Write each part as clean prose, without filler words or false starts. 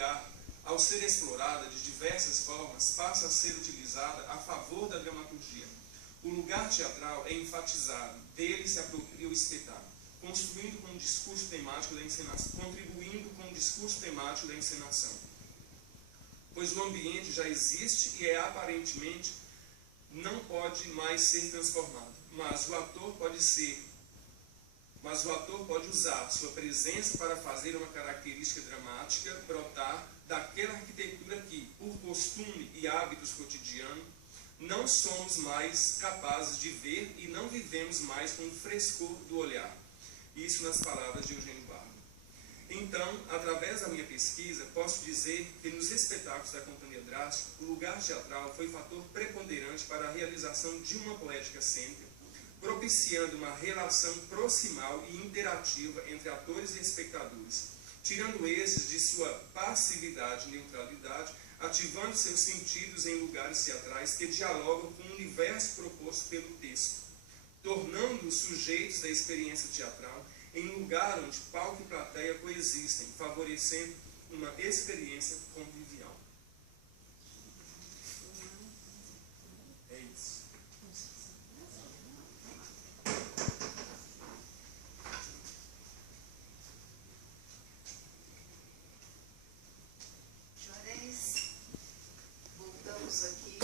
lugar, ao ser explorada de diversas formas, passa a ser utilizada a favor da dramaturgia. O lugar teatral é enfatizado, dele se apropria o espetáculo, contribuindo com o discurso temático da encenação. Pois o ambiente já existe e aparentemente não pode mais ser transformado, mas o ator pode usar sua presença para fazer uma característica dramática brotar daquela arquitetura que, por costume e hábitos cotidianos, não somos mais capazes de ver e não vivemos mais com o frescor do olhar. Isso nas palavras de Eugênio Barba. Então, através da minha pesquisa, posso dizer que nos espetáculos da Companhia Drástica, o lugar teatral foi fator preponderante para a realização de uma poética cênica, propiciando uma relação proximal e interativa entre atores e espectadores, tirando esses de sua passividade e neutralidade, ativando seus sentidos em lugares teatrais que dialogam com o universo proposto pelo texto, tornando-os sujeitos da experiência teatral em lugar onde palco e plateia coexistem, favorecendo uma experiência convivial. É isso. Juarez, voltamos aqui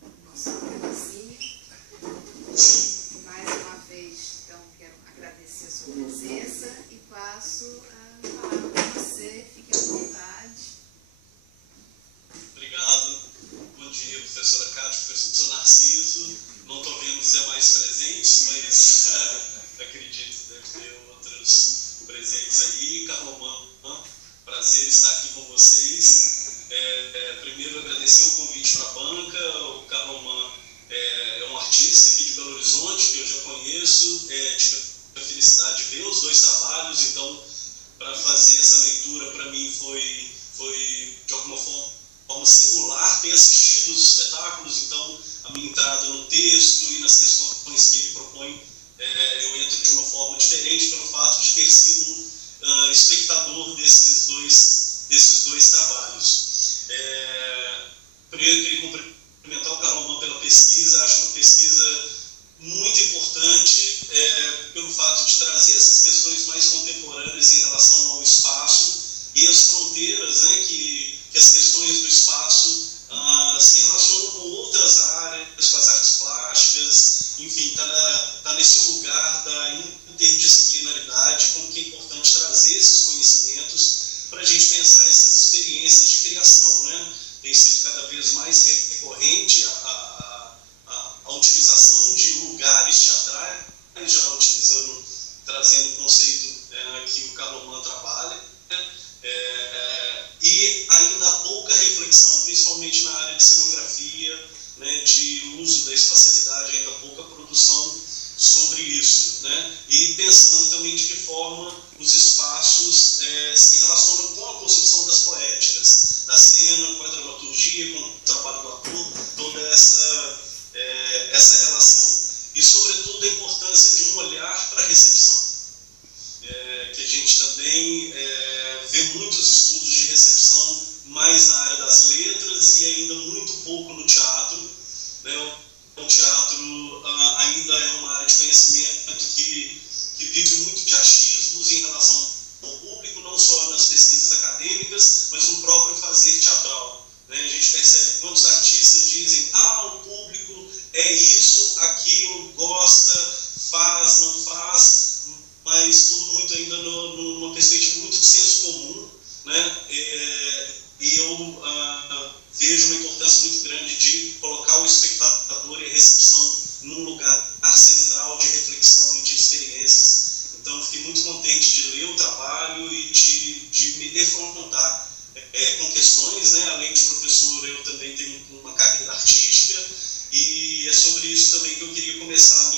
no nosso cafezinho. Mais uma vez, então, quero agradecer a sua presença e passo a palavra para você. Fique à vontade. Obrigado. Bom dia, professora Cátia, professor Narciso. Não estou vendo os demais presentes, mas acredito que deve ter outros presentes aí. Carlomã, prazer estar aqui com vocês. Primeiro, agradecer o convite para a banca. O Carlomã é um artista aqui de Belo Horizonte, que eu já conheço. Tive a felicidade de ver os dois trabalhos, então, para fazer essa leitura, para mim, foi de alguma forma singular ter assistido os espetáculos. Então, a minha entrada no texto e nas questões que ele propõe, eu entro de uma forma diferente pelo fato de ter sido espectador desses dois trabalhos. Primeiro, eu queria cumprimentar o Carlomã pela pesquisa. Acho uma pesquisa muito importante pelo fato de trazer essas questões mais contemporâneas em relação ao espaço e as fronteiras, né, que as questões do espaço se relacionam com outras áreas, com as artes plásticas, enfim, está nesse lugar da interdisciplinaridade, como que é importante trazer esses conhecimentos para a gente pensar essas experiências de criação, né? Tem sido cada vez mais recorrente a utilização de lugares teatrais, já trazendo o conceito que o Carlomã trabalha, né? E ainda há pouca reflexão, principalmente na área de cenografia, né, de uso da espacialidade, ainda há pouca produção sobre isso, né? E pensando também de que forma os espaços se relacionam com a construção das poéticas, da cena, com a dramaturgia, com o trabalho do ator, toda essa relação. E, sobretudo, a importância de um olhar para a recepção, que a gente também vê muitos estudos de recepção mais na área das letras e ainda muito pouco no teatro, né? O teatro ainda é uma área de conhecimento que vive muito de achismos em relação ao público, não só nas pesquisas acadêmicas, mas no próprio fazer teatral, né? A gente percebe quantos artistas dizem: o público é isso, aquilo, gosta, faz, não faz, mas tudo muito ainda numa perspectiva muito de senso comum, né? E eu vejo uma importância muito grande de colocar o espectador e a recepção num lugar central de reflexão e de experiências. Então, fiquei muito contente de ler o trabalho e de me defrontar com questões, né? Além de professor, eu também tenho uma carreira artística, e é sobre isso também que eu queria começar a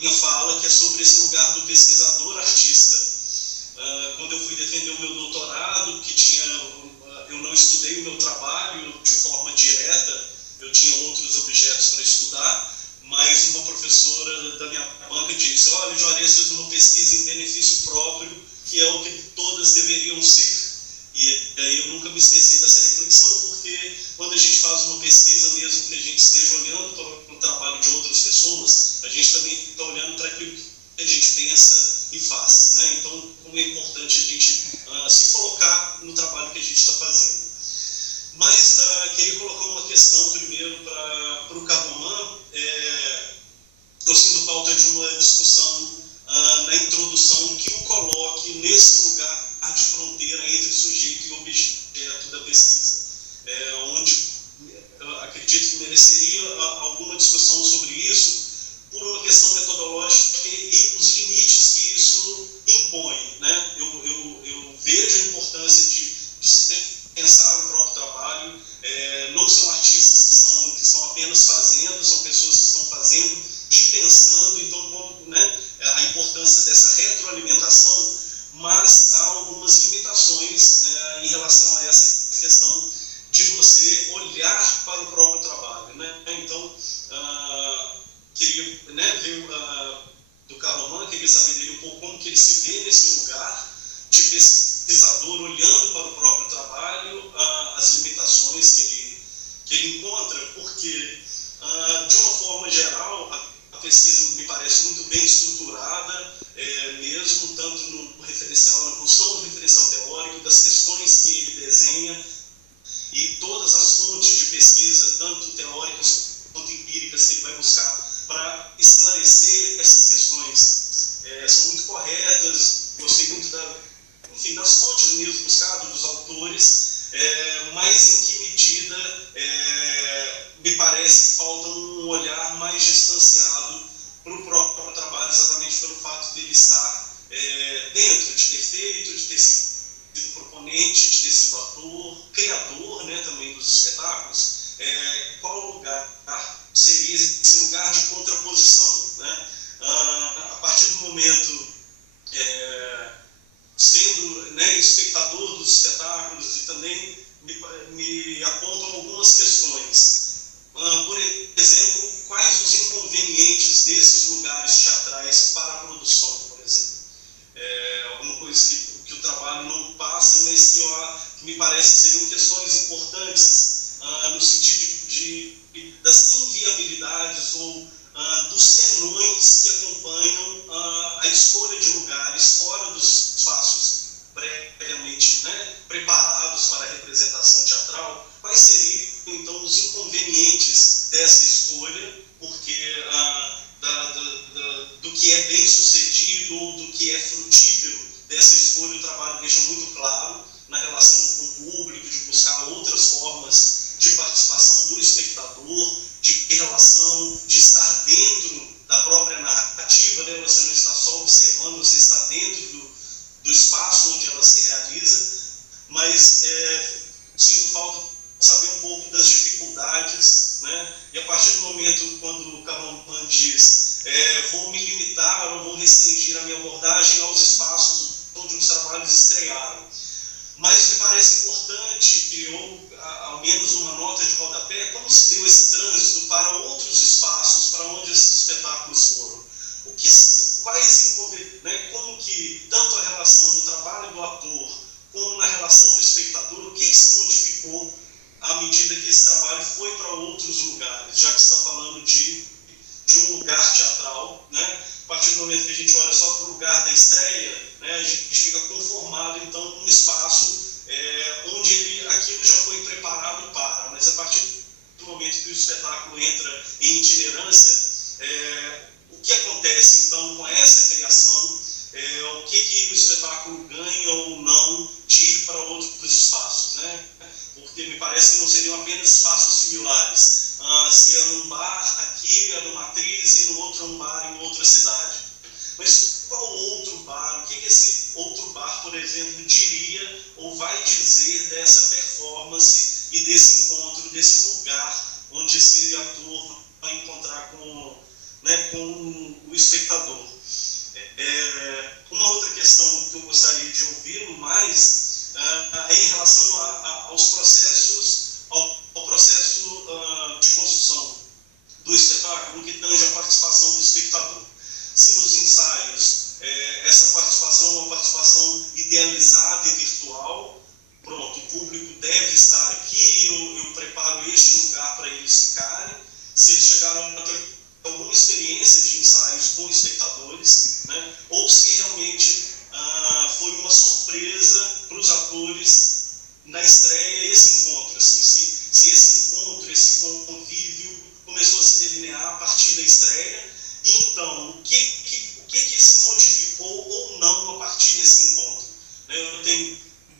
minha fala, que é sobre esse lugar do pesquisador-artista. Quando eu fui defender o meu doutorado, eu não estudei o meu trabalho de forma direta, eu tinha outros objetos para estudar, mas uma professora da minha banca disse: olha, o Juarez fez uma pesquisa em benefício próprio, que é o que todas deveriam ser. me esqueci dessa reflexão, porque quando a gente faz uma pesquisa, mesmo que a gente esteja olhando para o trabalho de outras pessoas, a gente também está olhando para aquilo que a gente pensa e faz, né? Então, como é importante a gente se colocar no trabalho que a gente está fazendo. Mas queria colocar uma questão primeiro para o Carlomán. Eu sinto falta de uma discussão na introdução que o coloque nesse lugar de fronteira entre sujeito e objeto da pesquisa, onde eu acredito que mereceria alguma discussão sobre isso, por uma questão metodológica e os limites que isso impõe, né? Eu vejo a importância de se pensar o próprio trabalho. Não são artistas que estão apenas fazendo, são pessoas que estão fazendo e pensando. Então, né, a importância dessa retroalimentação, mas há algumas limitações em relação a essa questão de você olhar para o próprio trabalho, né? Então, queria, né, ver do Carlomán, queria saber dele um pouco como que ele se vê nesse lugar de pesquisador, olhando para o próprio trabalho, as limitações que ele encontra, porque, de uma forma geral, a pesquisa me parece muito bem estruturada, mesmo tanto no referencial, na construção do referencial teórico, das questões que ele desenha, e todas as fontes de pesquisa, tanto teóricas quanto empíricas, que ele vai buscar para esclarecer essas questões, são muito corretas. Gostei muito das fontes mesmo buscadas, dos autores, mas em que medida me parece que falta um olhar mais distanciado para o próprio trabalho, exatamente pelo fato dele estar dentro, de ter feito, de ter sido proponente, de ter sido ator, criador, né, também dos espetáculos. Qual lugar seria esse lugar de contraposição, né? A partir do momento, sendo, né, espectador dos espetáculos, e também me apontam algumas questões. Por exemplo, quais os inconvenientes desses lugares teatrais para a produção, por exemplo? Alguma coisa que o trabalho não passa, mas que me parece que seriam questões importantes no sentido das inviabilidades ou dos senões que acompanham a escolha de lugares fora dos espaços previamente, né, preparados para a representação teatral. Quais seriam, então, os inconvenientes dessa escolha, porque do que é bem sucedido ou do que é frutífero dessa escolha, o trabalho deixa muito claro na relação com o público, de buscar outras formas de participação do espectador, de relação, de estar dentro da própria narrativa, né? Você não está só observando, você está dentro do espaço onde ela se realiza, mas sinto falta de saber um pouco das dificuldades, né? E a partir do momento quando o Carlomán diz vou me limitar ou vou restringir a minha abordagem aos espaços onde os trabalhos estrearam. Mas me parece importante, ou ao menos uma nota de rodapé, como se deu esse trânsito para outros espaços para onde esses espetáculos foram. Né, como que, tanto a relação do trabalho do ator, como na relação do espectador, o que se modificou à medida que esse trabalho foi para outros lugares, já que você está falando de um lugar teatral, né? A partir do momento que a gente olha só para o lugar da estreia, né, a gente fica conformado, então, num espaço onde aquilo já foi preparado para, mas a partir do momento que o espetáculo entra em itinerância, o que acontece, então, com essa criação? O que o espetáculo ganha ou não de ir para outros espaços, né? Porque me parece que não seriam apenas espaços similares. Se é num bar aqui, é numa atriz, e no outro é um bar em outra cidade. Mas qual outro bar? O que esse outro bar, por exemplo, diria ou vai dizer dessa performance e desse encontro, desse lugar onde esse ator vai encontrar com o espectador? Uma outra questão que eu gostaria de ouvi-lo mais é em relação aos processos, ao processo de construção do espetáculo, no que tange a participação do espectador. Se nos ensaios essa participação é uma participação idealizada e virtual, pronto, o público deve então, o que se modificou ou não a partir desse encontro? Eu tenho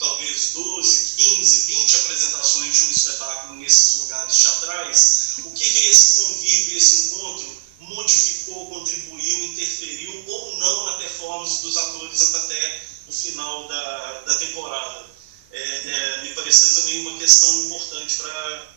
talvez 12, 15, 20 apresentações de um espetáculo nesses lugares teatrais. O que esse convívio, esse encontro modificou, contribuiu, interferiu ou não na performance dos atores até o final da temporada? Me pareceu também uma questão importante para